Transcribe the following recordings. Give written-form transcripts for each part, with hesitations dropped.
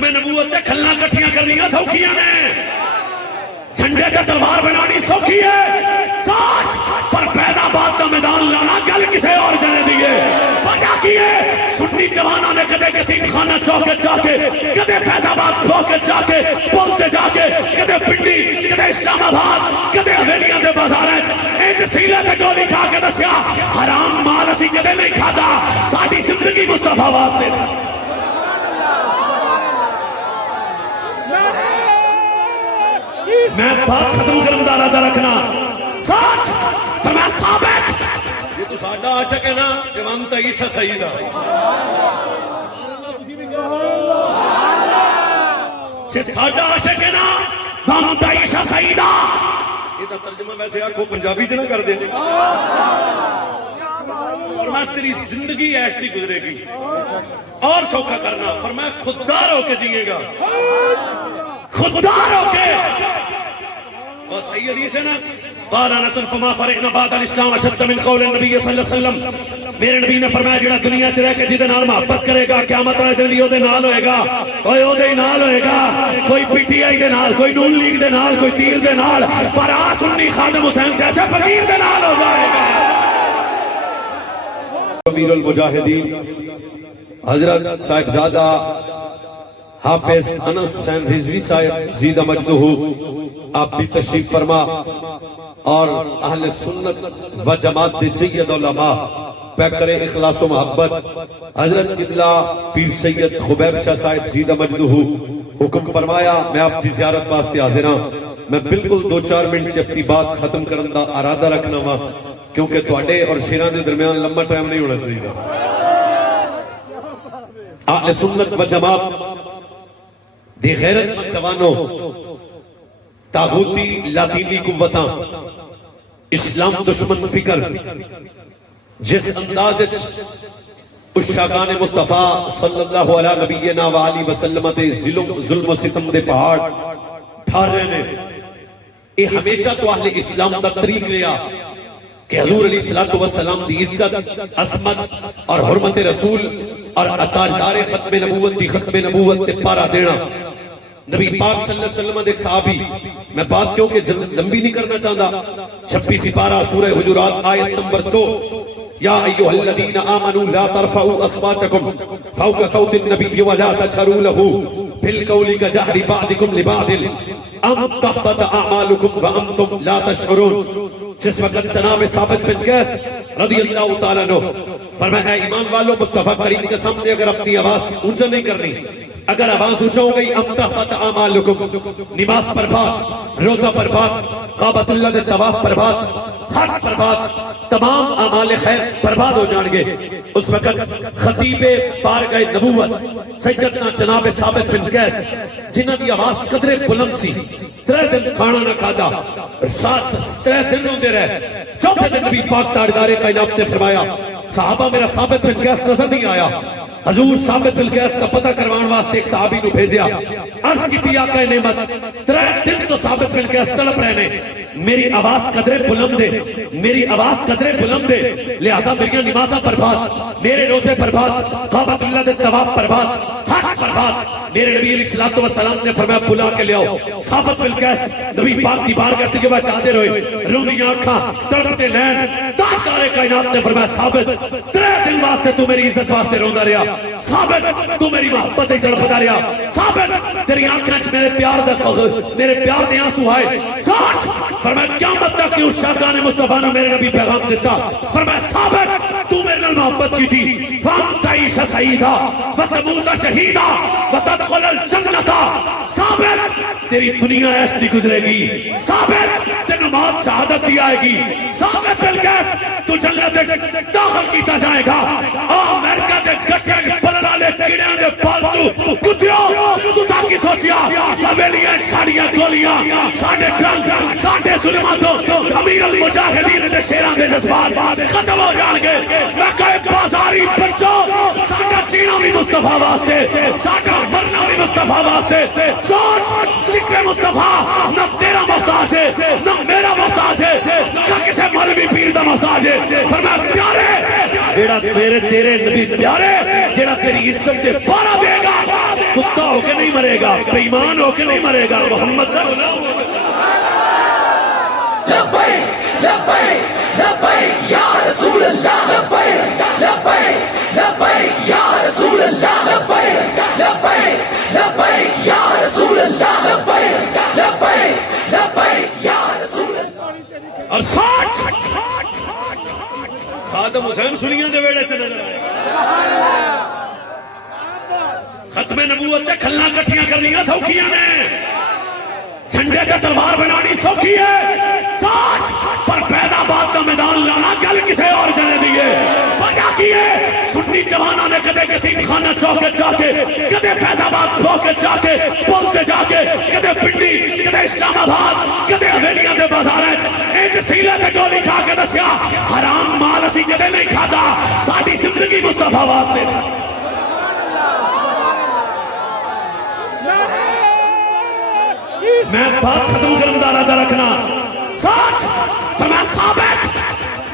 ختم نبوت تے کھلنا کٹھیاں کرنیاں سوکھیاں نے، جھنڈے تے تلوار بنانی سوکھی ہے، سچ پر فیض آباد کا میدان لانا گل کسے اور جنے دیئے۔ وجہ کی ہے سنی جوانوں نے کدے یتیم خانہ چوکے جا کے، کدے فیض آباد بھوکے جا کے، بولتے جا کے، کدے پنڈی، کدے اسلام آباد، کدے حویلیاں دے بازاریں ایک سیلے تے گولی کھا کے دسیا حرام مال اسی کدے نہیں کھادا، ساڈی زندگی مصطفیٰ واسطے۔ میں بات ختم کرنے دا ارادہ رکھنا، سچ فرمایا ثابت یہ تو ساڈا عاشق ہے نا جوانتا عیشہ سیدہ، جے ساڈا عاشق ہے نا جوانتا عیشہ سیدہ، یہ دا ترجمہ ویسے آنکھوں پنجابی جنہ کر دے فرمایا تیری زندگی عیش نہیں گزرے گی اور سوکھا کرنا، فرمایا خوددار ہو کے جیئے گا، خوددار ہو کے۔ اور صحیح حدیث ہے نا قال انس فما فرقنا بعد الاسلام اشد من قول النبی صلی اللہ علیہ وسلم، میرے نبی نے فرمایا جڑا دنیا چ رہ کے جہدے نال محبت کرے گا قیامت والے دن او دے نال ہوئے گا، کوئی او دے نال ہوئے گا، کوئی پی ٹی آئی دے نال، کوئی نون لیگ دے نال، کوئی تیر دے نال، پر آ سنی خادم حسین جیسے فقیر دے نال ہو جائے گا۔ امیر المجاہدین حضرت صاحبزادہ حافظ انس حسین رضوی صاحب زیدہ مجدہ آپ بھی تشریف فرما، اور اہل سنت و جماعت دے جید علماء پیکر اخلاص و محبت حضرت قبلہ پیر سید خبیب شاہ صاحب زیدہ مجدہ حکم فرمایا میں آپ کی زیارت واسطے حاضر ہاں۔ میں بالکل 2-4 منٹ سے اپنی بات ختم کرنے دا ارادہ رکھنا وا، کیونکہ تواڈے اور شیراں دے درمیان لمبا ٹائم نہیں ہونا چاہیے۔ اہل سنت و جماعت دی غیرت مند جوانوں، تاغوتی لاطینی قوتاں، اسلام دشمن فکر جس انداز عشاقان مصطفیٰ صلی اللہ علیہ نبینا وآلہ وسلم تے ظلم و ستم دے پہاڑ ٹھار رہے نے، اے ہمیشہ تو اہل اسلام دا طریق رہا کہ حضور علیہ السلام دی عزت، عظمت اور حرمت رسول اور عطادار ختم نبوت دی ختم نبوت تے پارا دینا۔ نبی پاک صلی اللہ علیہ وسلم ایک صحابی، میں بات کیوں کہ لمبی نہیں کرنا چاہتا، 26 سپارہ سورہ حجرات آیت نمبر 2، یا ایوہ الذین آمنوا لا ترفعوا اصواتکم فوق صوت النبی ولا تجہروا لہ بالقول کجہر بعضکم لبعض ان تحبط اعمالکم وانتم لا تشعرون۔ جس وقت جناب ثابت بن قیس رضی اللہ تعالیٰ عنہ فرمایا اے ایمان والو مصطفیٰ کریم کے سامنے اگر اپنی آواز اونچا نہیں کرنی، اگر آواز اونچا ہو گئی ام تحبط اعمالکم، نماز برباد، روزہ برباد، کعبۃ اللہ دے طواف برباد، حج برباد، تمام اعمال خیر برباد ہو جان گے۔ اس وقت خطیب بارگاہ نبوت سیدنا جناب ثابت بن قیس جنہ دی آواز قدرے بلند سی، 3 دن کھانا نہ کھادا، 3 دن روندے رہے، چوتھے دن نبی پاک تاجدار کائنات نے فرمایا صحابہ میرا ثابت بن قیس نظر نہیں آیا۔ حضور ثابت بن قیس کا پتہ کروان واسطے ایک صحابی نو بھیجیا، عرض کی آقا نعمت 3 دن تو ثابت بن قیس تڑپ رہے نے، میری آواز قدرے بلند ہے، میری آواز قدرے بلند ہے، لہذا میری نمازہ برباد، میرے روزے برباد، کعبۃ اللہ دے طواف برباد، حج برباد۔ میرے نبی علیہ السلام نے فرمایا بلا کے لے آؤ ثابت بن قیس۔ نبی پاک کی بارگاہ کے بعد حاضر ہوئے، روندیاں آنکھاں، تڑپتے نین، تاجدار کائنات نے فرمایا ثابت 3 دن واسطے تو میری عزت واسطے روندا رہا، ثابت تو میری محبت ہی تڑپدا رہا، ثابت تیری آنکھاں وچ میرے پیار دا میرے پیار دے آنسو آئے۔ سچ فرمایا قیامت تک کہ اس شاکان مصطفیٰ نے میرے نبی پیغام دیتا، فرمایا ثابت تو میرے نال محبت کی تھی، فَانْتَعِيشَ سَعِيدًا وَتَمُوتَ شَهِيدًا وَتَدْخُلَ الْجَنَّةَ۔ ثابت تیری دنیا ایسی گزرے گی، ثابت تینوں موت شہادت دی آئے گی، ثابت بن قیس تو جنت داخل کیتا جائے گا۔ امریکہ دے گٹے پلن والے کیڑیاں دے پالتو کتیوں تو تاکی سوچیا حویلیاں ساڑیاں گولیاں ساڑھے ٹرنگ ساڑھے ظلماتوں امیر المجاہدین دے شیران دے جذبات ختم ہو جان گے۔ میں کہے بازاری بچوں ساڑھا چینہ بھی مصطفیٰ واسطے، ساڑھا مرنا بھی مصطفیٰ واسطے، سوچ ذکر مصطفیٰ نہ تیرا محتاج ہے نہ میرا محتاج ہے نہ کسے مولوی پیر دا محتاج ہے۔ فرمایا پیارے جیڑا تیرے نبی پیارے جیڑا تیری عزت دے پارا دے گا کتا ہو کے نہیں مرے گا، بےایمان ہو کے نہیں مرے گا، محمد کا غلام ہو کے۔ لبیک لبیک لبیک یا رسول اللہ، لبیک لبیک لبیک یا رسول اللہ، لبیک لبیک لبیک یا رسول اللہ، لبیک لبیک لبیک یا رسول اللہ۔ اور ساتھ خادم حسین سنیاں دے ویڑے چ نظر آئے، ختم نبوت تے کھلنا کٹھیاں کرنیاں سوکھیاں نے، جھنڈے تے تلوار بنانی سوکھی ہے، ساتھ پر فیض آباد کا میدان لانا گل کسے اور جنے دیے۔ وجہ کی ہے سنی جوانہ نے کدے یتیم خانہ چوکے جا کے، کدے فیض آباد چوکے جا کے، بولتے جا کے، کدے پنڈی، کدے اسلام آباد، کدے حویلیاں دے بازار انج سیلے تے گولی کھا کے دسیا حرام مال اسی کدے نہیں کھادا، ساڈی زندگی مصطفیٰ واسطے۔ میں بات ختم کرن دا ارادہ رکھنا، سچ فرمایا ثابت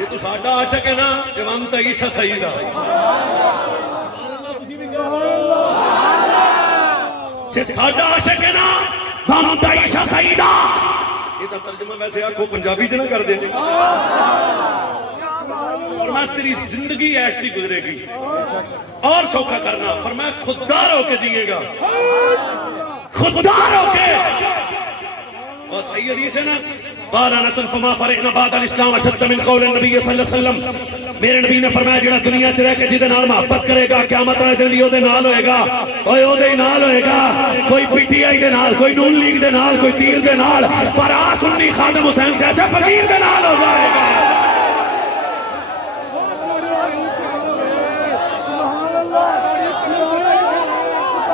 یہ تو ساڈا عاشق ہے نا جوان عیشا سیدہ، جے ساڈا عاشق ہے نا جوان عیشا سیدہ، یہ تو ترجمہ ویسے آکھو پنجابی چ نہ کر دے، فرمایا تیری زندگی عیش دی گزرے گی اور سوکھا کرنا، فرمایا خوددار ہو کے جیے گا، خوددار ہو کے۔ اور صحیح حدیث ہے نا، قال انس فما فرحنا بعد الاسلام اشد من قول النبی صلی اللہ علیہ وسلم، میرے نبی نے فرمایا جڑا دنیا چ رہ کے جہدے نال محبت کرے گا قیامت والے دن او دے نال ہوئے گا، اوے او دے نال ہوئے گا، کوئی پی ٹی آئی دے نال، کوئی نون لیگ دے نال، کوئی تیر دے نال، پر آ سنی خادم حسین جیسے فقیر دے نال ہو جائے گا۔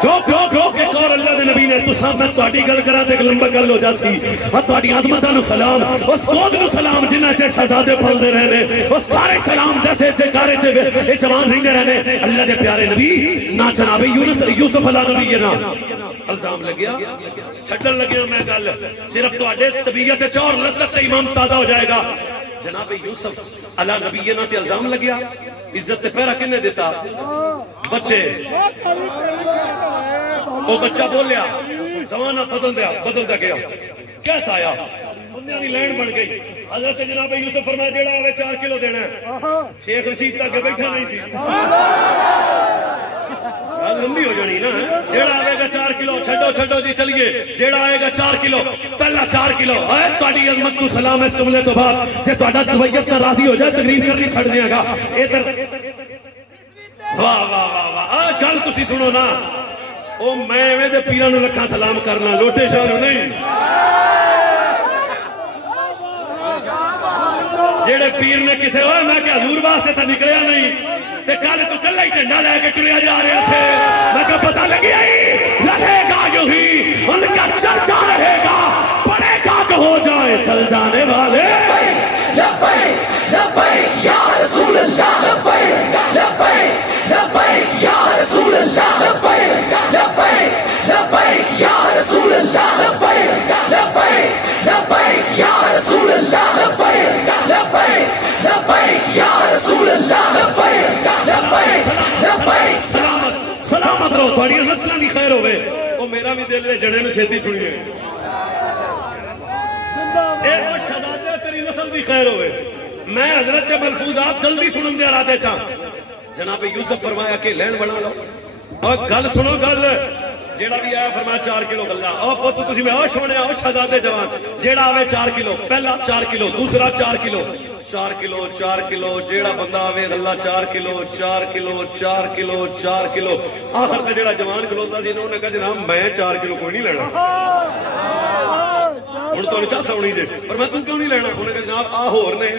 جو کہ اور اللہ دے نبی نے تو سامنے تہاڈی گل کراں تے لمبا گل ہو جاسی، اور تہاڈی عظمتاں نو سلام، اس گود نو سلام جنہ چ شہزادے پھلدے رہنے، اس کارے سلام جیسے کارے چ اے جوان رہندے رہنے، اللہ دے پیارے نبی نہ جناب یوسف علیہ نبی نا الزام لگیا چھڈن لگیا میں گل صرف تہاڈے طبیعت تے اور لذت تے ایمان تازہ ہو جائے گا، جناب یوسف علیہ نبی نا تے الزام لگیا، عزت تے پہرا کنے دیتا؟ بچے، وہ بچہ بولیا زمانہ بدلتا گیا، کہتا آیا بندیاں دی لین بن گئی، حضرت جناب یوسف فرمایا جیڑا آوے 4 کلو دینا ہے، شیخ رشید تک بیٹھا نہیں سی، لمبی ہو جانی نا، جیڑا آئے گا 4 کلو، چھڈو جی چلیے، جیڑا آئے گا 4 کلو، پہلا 4 کلو، اے تہاڈی عظمت تو سلام اس جملے تو بعد، جے تہاڈا طبیعت نہ راضی ہو جائے تقریر کرنی چھڈ دیاں گا، ادھر واہ واہ واہ واہ، گل تسی سنو نا، او میں ایویں دے پیراں نوں لکھاں سلام کرنا، لوٹے شاہ نوں نہیں، جیڑے پیر نے کسے ہوئے میں کہ حضور واسطے تا نکلیا نہیں تے کل تو کلا ہی جھنڈا لے کے ٹریا جا رہا سے، میں کہ پتہ لگیا ہی رہے گا یوں ہی ان کا چرچا رہے گا، پڑے گا کہ ہو جائے چل جانے والے۔ لبیک لبیک یا رسول اللہ، لبیک لبیک لبیک یا رسول اللہ، لبیک لبیک لبیک یا رسول اللہ، لبیک لبیک لبیک یا رسول اللہ، لبیک لبیک لبیک یا رسول اللہ، لبیک لبیک لبیک۔ سلامت رہو، تھوڑی نسلوں دی خیر ہوئے، وہ میرا بھی دل ہے جڑے نو چھتی چھڑیے، اے وہ شہزادہ تیری نسل دی خیر ہوئے۔ میں حضرت کے ملفوظات جلدی سنن دے ارادے چاہ، جناب یوسف فرمایا کہ لین بنا لو، اور گل سنو گل، جیڑا بھی آیا فرمایا 4 کلو گلہ، اور پتو تسی میں سونے آؤ شہزادے جوان، جیڑا آوے 4 کلو، پہلا 4 کلو، دوسرا 4 کلو، 4 کلو 4 کلو، جیڑا بندہ آوے گلہ 4 کلو 4 کلو 4 کلو 4 کلو، آخر تے جیڑا جوان کھلوتا سی انہوں نے کہا جناب میں 4 کلو کوئی نہیں لینا، ہن تو چا سونی جے، پر میں تو کیوں نہیں لینا؟ انہوں نے کہا جناب آ ہور نے،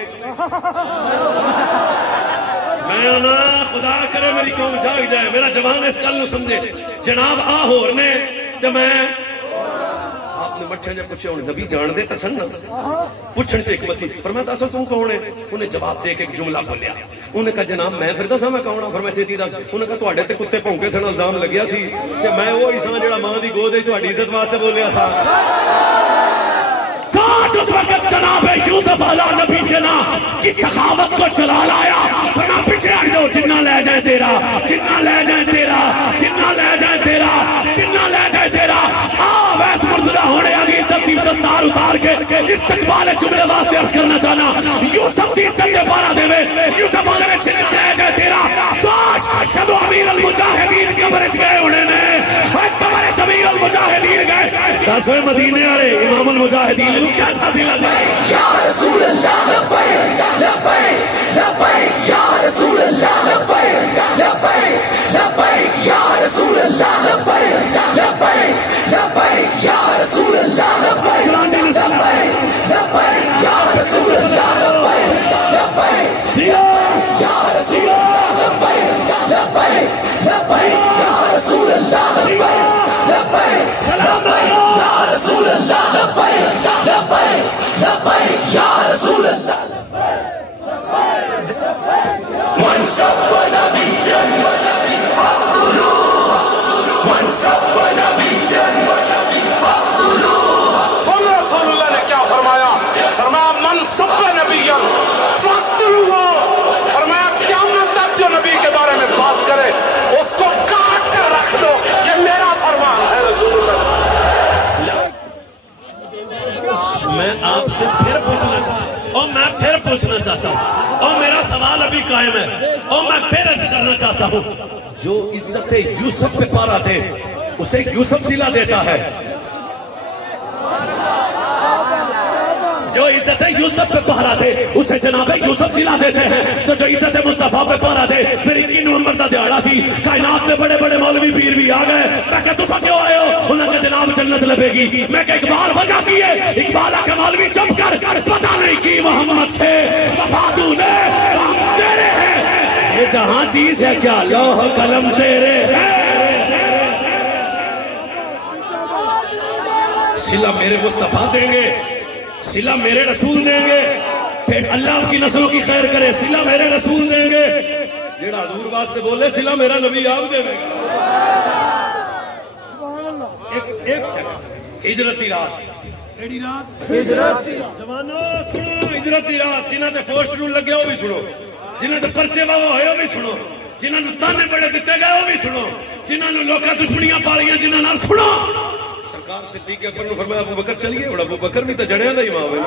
میں آنا خدا کرے میری قوم جاگ جائے، میرا جوان اس گل نو سمجھے، جناب آ ہور نے تے میں آپ نے مٹھے جب پوچھے انہیں نبی جان دے تسن پوچھن سے حکمت تھی، فرمایا دسو تو کون ہے؟ انہیں جواب دے کے ایک جملہ بولیا، انہوں نے کہا جناب میں پھر دسا میں کون ہوں؟ فرمایا چیتی دس، انہوں نے کہا تواڈے تے کتے بھونکے سن الزام لگیا سی کہ میں وہ انسان جڑا ماں دی گود ہے تہاڈی عزت واسطے بولیا سا۔ ساتھ اس وقت جناب یوسف علیہ نبی جنا کی سخاوت کو چلا لایا، فرما پیچھے ہٹ جاؤ، جنہ لے جائے تیرا، جنہ لے جائے تیرا، جنہ لے جائے تیرا، مار کے استقبال جملے واسطے عرض کرنا چاہنا یوسف دی عزت دے پارا دے یوسف آدھے چلے چلے جائے تیرا سوچ جدو امیر المجاہدین قبر گئے انہیں نے قبر امیر المجاہدین گئے دسویں مدینے والے امام المجاہدین کو کیسا ضلع دے یا رسول اللہ لبیک لبیک لبیک یا رسول اللہ لبیک لبیک لبیک یا رسول اللہ لبیک لبیک لبیک یا رسول اللہ لبیک لبیک لبیک یا رسول اللہ لبیک لبیک یا رسول اللہ لبیک لبیک لبیک یا رسول اللہ لبیک لبیک لبیک یا رسول اللہ لبیک لبیک لبیک یا رسول اللہ من سب نبيا فاقتلوه من سب نبيا فاقتلوه سن رسول اللہ نے کیا فرمایا؟ فرمایا من سب نبیا فاقتلوه فرمایا قیامت تک جو نبی کے بارے میں بات کرے اس کو کاٹ کر رکھ دو یہ میرا فرمان ہے رسول اللہ میں آپ سے پھر پوچھنا چاہتا ہوں اور میں پھر پوچھنا چاہتا ہوں اور میرا سوال ابھی قائم ہے اور میں پھر عرض کرنا چاہتا ہوں جو عزت یوسف پہ پارا دے اسے یوسف صلہ دیتا ہے جو عزت یوسف پہ پارا دے اسے جناب یوسف صلہ دیتے ہیں تو جو عزت مصطفیٰ پہ پارا دے پھر 21 نومبر دا دیہڑا سی کائنات میں بڑے بڑے مولوی پیر بھی آ گئے میں کہ تسا کیوں آئے ہو انہوں نے جناب جنت لبے گی میں کہ اقبال وجہ کی ہے اقبال آ کے مولوی جب کر پتہ نہیں کی محمد سے وفادو نے ہم تیرے ہیں یہ جہاں چیز ہے کیا لوح قلم تیرے ہے صلہ میرے مصطفیٰ دیں گے صلہ میرے رسول دیں گے پھر اللہ کی نسلوں کی خیر کرے صلہ میرے رسول دیں گے جیڑا حضور واسطے بولے صلہ میرا نبی آپ دے گا ایک سیکنڈ ہجرتی رات ایڈی رات جوانو سنو ہجرتی رات جنہاں تے فوش رول لگے وہ بھی سنو جنہاں تے پرچے واہ ہوئے وہ بھی سنو جنہاں نو تانے بڑے دیتے گئے وہ بھی سنو جنہاں نو لوکاں دشمنیاں پالیاں جنہاں نال سنو سرکار صدیق اکبر نے فرمایا ابو بکر چلیے اور ابو بکر بھی تو جڑیاں دا امام ہے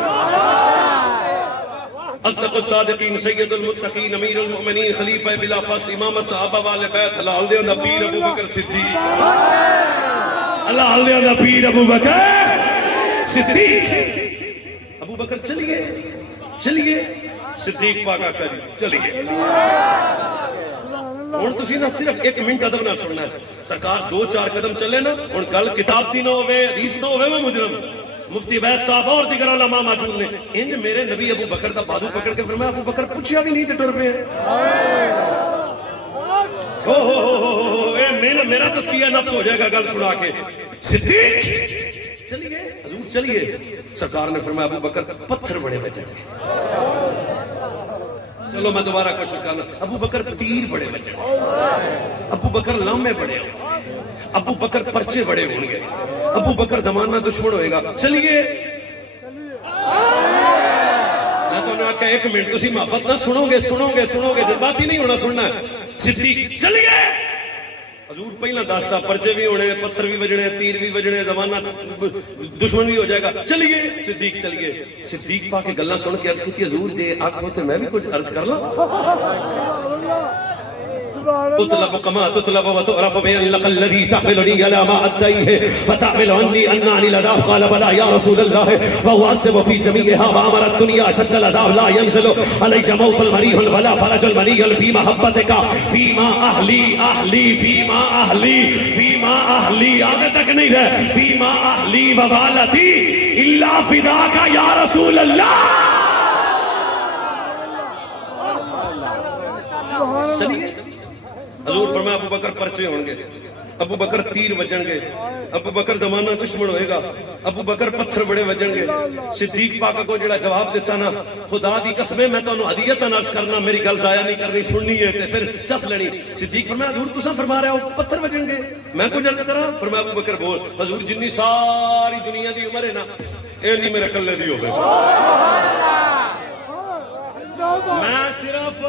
اصدق الصادقین سید المتقین امیر المؤمنین خلیفہ بلا فصل امام صحابہ والے بیت حلال دے دا پیر ابو بکر صدیق اللہ حل دے دا پیر ابو بکر صدیق ابو بکر چلیے چلیے صدیق پاکا کری چلیے اور تسی نہ صرف ایک منٹ ادب نہ سننا ہے سرکار 2-4 قدم چلے نا اور کل کتاب دی نہ ہوئے حدیث نہ ہوئے وہ مجرم مفتی بیت صاحب اور دیگر علماء موجود نے انج میرے نبی ابو بکر دا بازو پکڑ کے فرمایا ابو بکر پوچھیا بھی نہیں تے ٹر پے ہو میرا تزکیہ نفس ہو جائے گا گل سنا کے صدیق چلیے حضور چلیے سرکار نے فرمایا ابو بکر پتھر بڑے بچے چلو میں دوبارہ کوشش کرنا ابو بکر تیر بڑے بچے ابو بکر لامے بڑے ابو بکر پرچے بڑے ہوں گے ابو بکر زمانہ دشمن ہوئے گا چلیے میں تو انہوں نے کہا 1 منٹ تسی محبت نہ سنو گے جذبات ہی نہیں ہونا سننا صدیق چلیے حضور پہلا داستا پرچے بھی ہونے پتھر بھی بجنے تیر بھی بجنے زمانہ دشمن بھی ہو جائے گا چلیے صدیق پا کے گلہ سن کے عرض کی حضور جے آپ ہوتے میں بھی کچھ عرض کر لوں اطلب كما تطلب وتعرف بين لك الذي تحملني على ما ادعيه وتعمل عني انني العذاب قال بلى يا رسول الله وهو عذب في جميعها وامر الدنيا اشد العذاب لا ينزل عليك موت المريح ولا فرج المنيل في محبتك فيما اهلي فيما اهلي آگے تک نہیں رہے فيما اهلي ووالدي الا فداك يا رسول الله چلیے حضور فرمایا ابو بکر پرچے ہوں گے ابو بکر تیر وجن گے ابو بکر زمانہ دشمن ہوئے گا ابو بکر پتھر بڑے وجن گے صدیق پاک کو جڑا جواب دیتا نا خدا دی قسمیں میں تو انہوں عدیتاً عرض کرنا میری گل ضائع نہیں کرنی سننی ہے تے پھر چس لینی صدیق فرمایا حضور تساں فرما رہے ہو پتھر وجن گے میں کو جلد کرا فرمایا ابو بکر بول حضور جنی ساری دنیا دی عمر ہے نا اے نہیں میرے کلے دی ہوئے میں صرف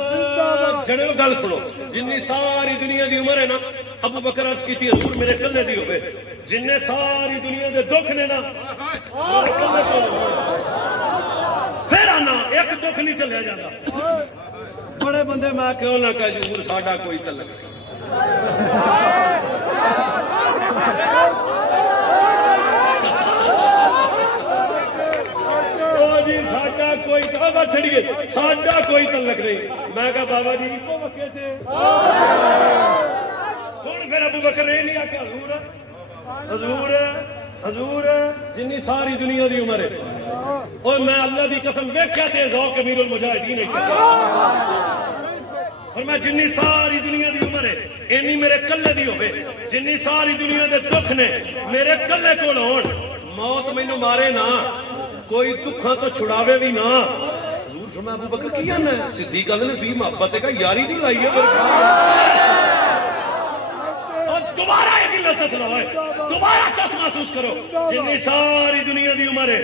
جڑے گل سنو جنی ساری دنیا دی عمر ہے نا ابو بکر عرض کی تھی حضور میرے کلے دی ہوئے جننے ساری دنیا دے دکھ نے نا پھر آنا ایک دکھ نہیں چلیا جاتا بڑے بندے میں کیوں نہ کہ حضور ساڈا کوئی تعلق نہیں جی ساڈا کوئی بابا چھڑیے ساڈا کوئی تعلق نہیں میں کہا بابا جی کو وکے سے سن پھر ابو بکر نے نہیں آکھیا حضور حضور حضور جنی ساری دنیا دی عمر ہے اور میں اللہ دی قسم ویکھیا تے ذوق امیر المجاہدین ہے فرمایا جنی ساری دنیا دی عمر ہے اینی میرے کلے دی ہوے جنی ساری دنیا دے دکھ نے میرے کلے کول ہون موت مینوں مارے نہ کوئی دکھاں تو چھڑاوے بھی نہ حضور فرمایا ابو بکر کی ہے صدیق نے فی محبت کا یاری نہیں لائی ہے دوبارہ ایک لذت لو دوبارہ کس محسوس کرو جنی ساری دنیا دی عمر ہے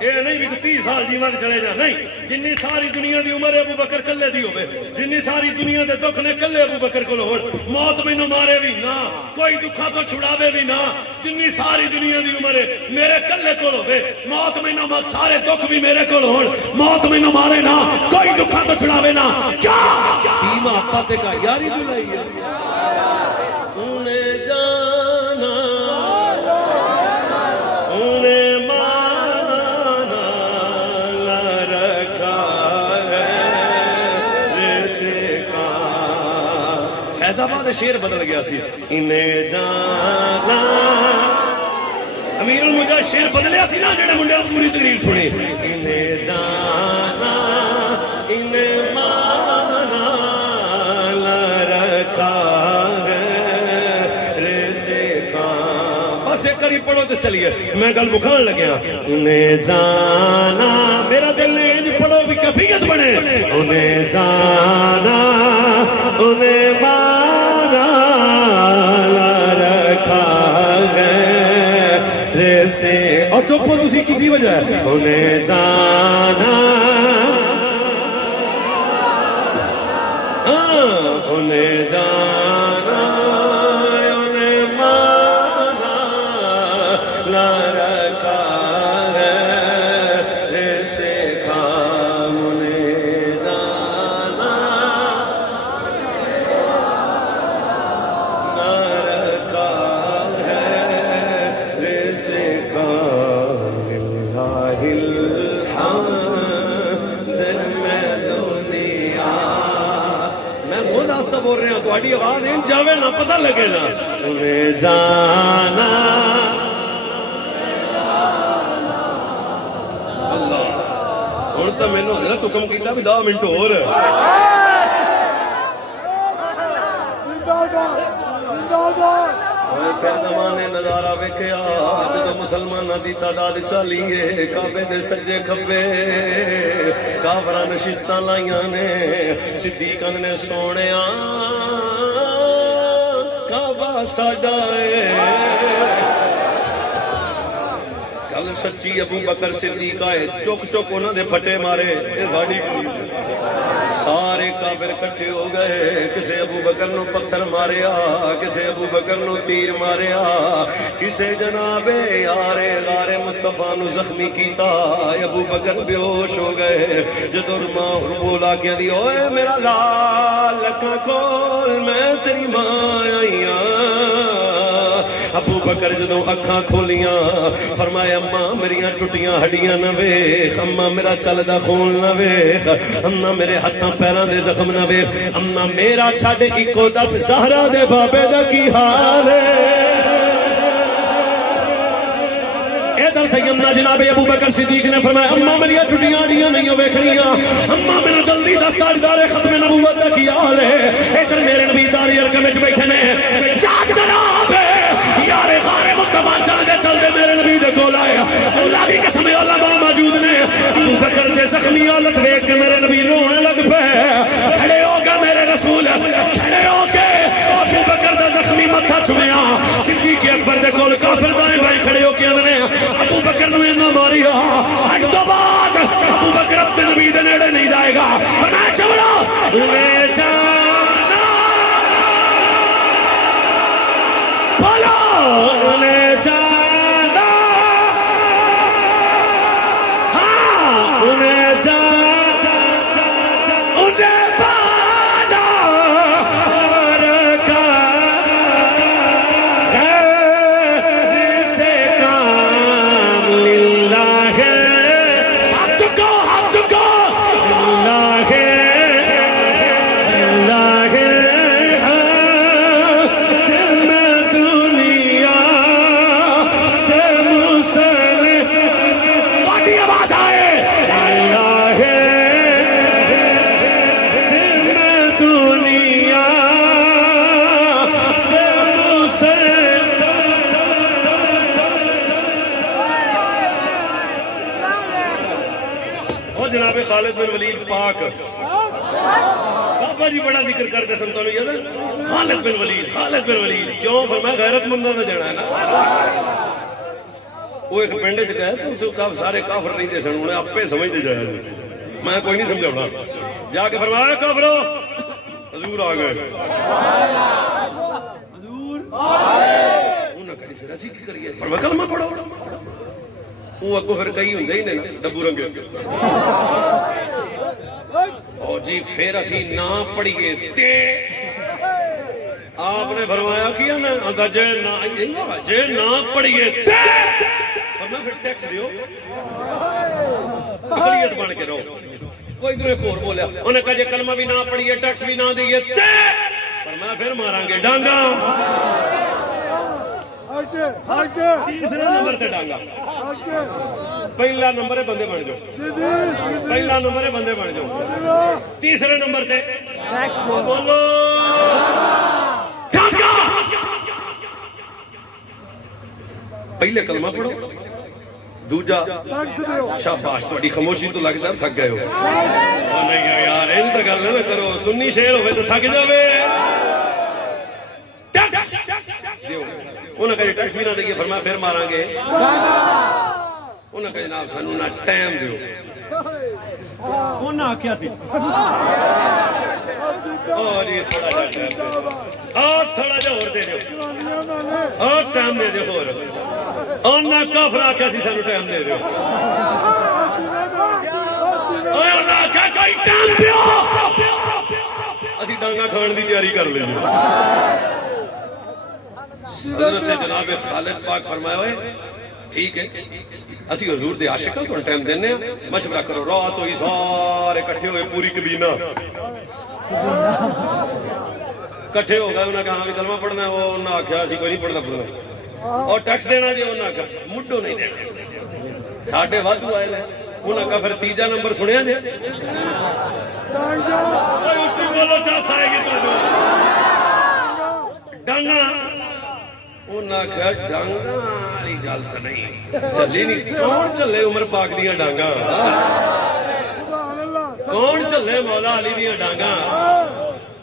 اے نہیں بھی 30 سال جیون چلے جا نہیں جنی ساری دنیا دی عمر ہے ابو بکر کلے دی ہوے جنی ساری دنیا دے دکھ نے کلے ابو بکر کول ہون موت مینوں مارے بھی نہ کوئی دکھاں تو چھڑاوے بھی نہ جنی ساری دنیا دی عمر ہے میرے کلے کول ہوے موت مینوں سارے دکھ بھی میرے کول ہون موت مینوں مارے نہ کوئی دکھاں تو چھڑاوے نہ کیا فی محبت کا یاری جلائی ہے انہیں جانا انہیں مانا نہ رکھا ہے رشے کا فیض آباد شیر بدل گیا سی انہیں جانا امیر المجاہد شیر بدلیا سی نا جڑے منڈے پوری تقریر سنی انہیں جانا انہیں مانا نہ رکھا سے کری پڑھو تو چلیے میں گل مکھان لگیا انہیں جانا میرا دل نہیں پڑھو بھی کفیت بنے انہیں جانا انہیں مانا رکھا ہے سے اور چوپو تسی کسی وجہ ہے انہیں جانا انہیں جانا بول رہے ہیں تھوڑی آواز ان جاوے نہ پتہ لگے نا انہیں جانا اللہ ہوں تو مینوں حضرت حکم کیتا بھی 10 منٹ اور پھر زمانے نظارہ ویکھیا جدوں مسلماناں دی تعداد چالی ہے کعبے دے سجے کھبے کافراں نشستاں لائیاں نے صدیق نے سونیا کعبہ ساڈا ہے گل سچی ابو بکر صدیق آئے چک چک انہاں دے پھٹے مارے اے ساڈی کڑی سارے کافر کٹھے ہو گئے کسے ابو بکر نو پتھر ماریا کسے ابو بکر نو تیر ماریا کسے جناب یار غار مصطفیٰ نو زخمی کیتا ابو بکر بیوش ہو گئے جدو ماں بولا کیا دی اوے میرا لال لکھا کول میں تیری ماں آئی ابو بکر جدو اکھاں کھولیاں فرمایا اماں میریاں ٹوٹیاں ہڈیاں نہ ویکھ اماں میرا چلدا خون نہ ویکھ اماں میرے ہتھاں پیراں دے زخم نہ ویکھ اماں میرا چھڈ اکو دس زہرا دے بابے دا کی حال ہے ادھر سیدنا جناب ابو بکر صدیق نے فرمایا اماں میریاں ٹوٹیاں ہڈیاں نہیں ویکھنیاں اماں میرا جلدی دس تاجدار ختم نبوت دا کی حال ہے ادھر میرے نبی داری ارکم وچ بیٹھے نے جناب یار غار مصطفیٰ چل دے میرے نبی دے کول آیا اللہ دی قسم علماء موجود نے ابو بکر دے زخمی حالت دیکھ کے میرے نبی رونے لگ پے کھڑے ہو گئے میرے رسول کھڑے ہو کے ابو بکر دا زخمی متھا چومیا صدیق اکبر دے کول کافر دائیں بھائی کھڑے ہو کے انہوں نے ابو بکر نو اینا ماریا اج تو بعد ابو بکر اپنے نبی دے نیڑے نہیں جائے گا میں چوڑا لے جانا بولا لے جانا خالد بن ولید پاک بابا جی بڑا ذکر کرتے سن تو یاد ہے خالد بن ولید خالد بن ولید کیوں فرمایا غیرت مندوں دا جانا ہے نا وہ ایک پنڈ چ گئے تو سارے کافر رہتے سن انہیں آپے سمجھتے جایا میں کوئی نہیں سمجھاؤنا جا کے فرمایا کافرو حضور آ گئے حضور انہاں کہا پھر اسی کی کریے فرمایا کلمہ پڑھو وہ اگوں پھر کئی ہوندے ہی نہیں ڈبو رنگے او جی پھر اسی نہ پڑھیے تے آپ نے فرمایا کیا نا جے نہ پڑھیے تے فرمایا پھر ٹیکس دیو اقلیت بن کے رہو کوئی ادھر ایک اور بولیا انہوں نے کہا جے کلمہ بھی نہ پڑھیے ٹیکس بھی نہ دیئے تے فرمایا پھر ماریں گے ڈانگا تیسرے نمبر تے ڈانگا پہلا نمبر ہے بندے بن جاؤ پہلا نمبر ہے بندے بن جاؤ تیسرے نمبر تے بولو ڈانگا پہلے کلمہ پڑھو دوجا شاباش تھوڑی خاموشی تو لگتا ہے تھک گئے ہو نہیں یار یہ تو گل نہ کرو سنی شیر ہوئے تو تھک جاوے ٹیکس دیو انہوں نے کہا ٹیکس بھی نہ دے گی فرمایا پھر ماراں گے انہوں نے کہا جناب سانو نہ ٹائم دیو انہوں نے آکھیا سی اور یہ تھوڑا جا ٹائم دے اور تھوڑا جا اور دے دیو اور ٹائم دے دیو اور نہ کافر آکھیا سی سانو ٹائم دے دیو اور نہ آکھیا کوئی ٹائم دیو اسی ڈانگا کھان دی تیاری کر لیں حضرت جناب خالد پاک فرمایا ہوئے ٹھیک ہے اسی حضور دے عاشقاں تو ٹائم دینے ہیں مشورہ کرو رات ہوئی سارے کٹھے ہوئے پوری کبینہ کٹھے ہو گئے انہوں نے کہا ہمیں کلمہ پڑھنا ہے وہ انہوں نے آکھیا اسی کوئی نہیں پڑھنا اور ٹیکس دینا جی انہوں نے کہا مڈو نہیں دینا ساڑھے وادو آئے لیں انہوں نے کہا پھر تیجا نمبر سنیا جی اچھی بولو چاہ سائے گی تو ڈانگا انہوں نے کہا ڈانگا آلی گالت نہیں چلی نہیں کون چلے عمر پاک دیا ڈانگا کون چلے مولا علی دیا ڈانگا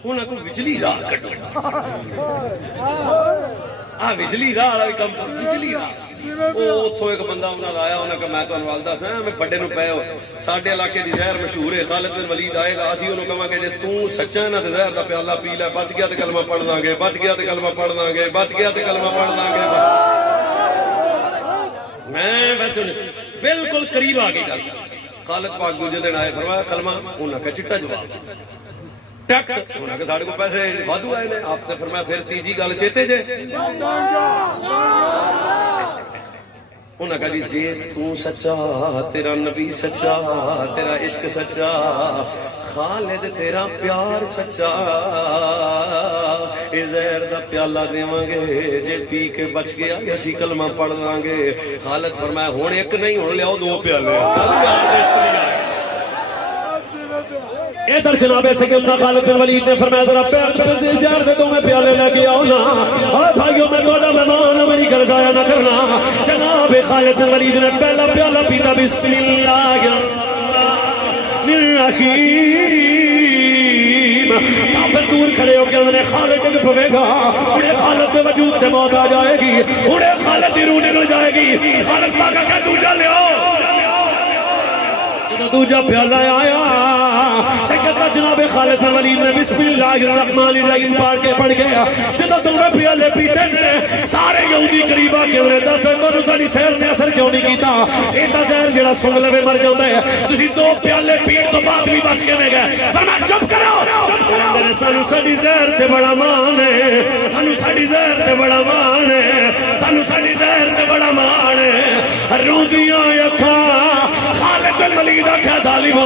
انہوں نے کہا وجلی راہ کٹو وجلی راہ وجلی راہ اتھو ایک بندہ انہوں نے آیا انہوں نے کہا میں تو انوالدہ سے میں بڑے نو پہے ہو ساڑھے علاقے دی زہر مشہور ہے خالد بن ولید آئے گا اسی انہوں کہا کہ تو سچا ہے نا تے زہر دا پیالہ پی لے بچ گیا تے کلمہ پڑھ داں گے بچ گیا تے کلمہ پڑھ داں گے بچ گیا تے کلمہ پڑھ داں گے میں ویسے بالکل قریب آ گئی گل خالد پاک دوجہ دن آئے فرمایا کلمہ انہوں نے کہا چٹا جواب ٹیکس انہوں نے کہا ساڑھے کو پیسے وادو آئے نے آپ نے فرمایا پھر تیجی گل چیتے جے انہوں نے کہا جی جے تو سچا تیرا نبی سچا تیرا عشق سچا خالد تیرا پیار سچا اے زہر دا پیالہ دیواں گے جے پی کے بچ گیا اسی کلمہ پڑھ لیں گے خالد فرمایا ہون ایک نہیں ہون لیاؤ دو پیالے ادھر جناب سیدنا خالد بن ولید نے فرمایا ذرا پیر پہ زہر دے دو میں پیالے لے کے آؤ نا اور بھائیوں میں تھوڑا مہمان میری گل ضائع نہ کرنا جناب خالد بن ولید نے پہلا پیالہ پیتا بسم اللہ الرحمن کافر دور کھڑے ہو کے انہیں خالد ڈگ پوے گا انہیں خالد کے وجود سے موت آ جائے گی انہیں خالد دی روح نکل جائے گی خالد پاکا کہ دوجہ لے آؤ دوجہ پیالہ آیا سیدنا جناب خالد بن ولید نے بسم اللہ الرحمن الرحیم پڑھ گیا جدو تمہیں پیالے پیتے ہیں سارے یہودی قریب آ کے انہیں دس تو ساری سیر نے اثر کیوں نہیں کیتا ایتا زہر جڑا سنگ لوے مر جاتا ہے تسی دو پیالے پیٹ تو بعد بھی بچ کے میں گئے فرمایا چپ کرو سانو ساڈی زہر تے بڑا مان ہے سانو ساڈی زہر تے بڑا مان ہے سانو ساڈی زہر تے بڑا مان ہے روندیاں اکھاں خالد بن ولید آکھیا ظالما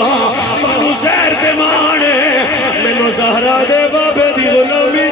مانو زہر تے مان ہے مینوں زہرا دے بابے دی غلامی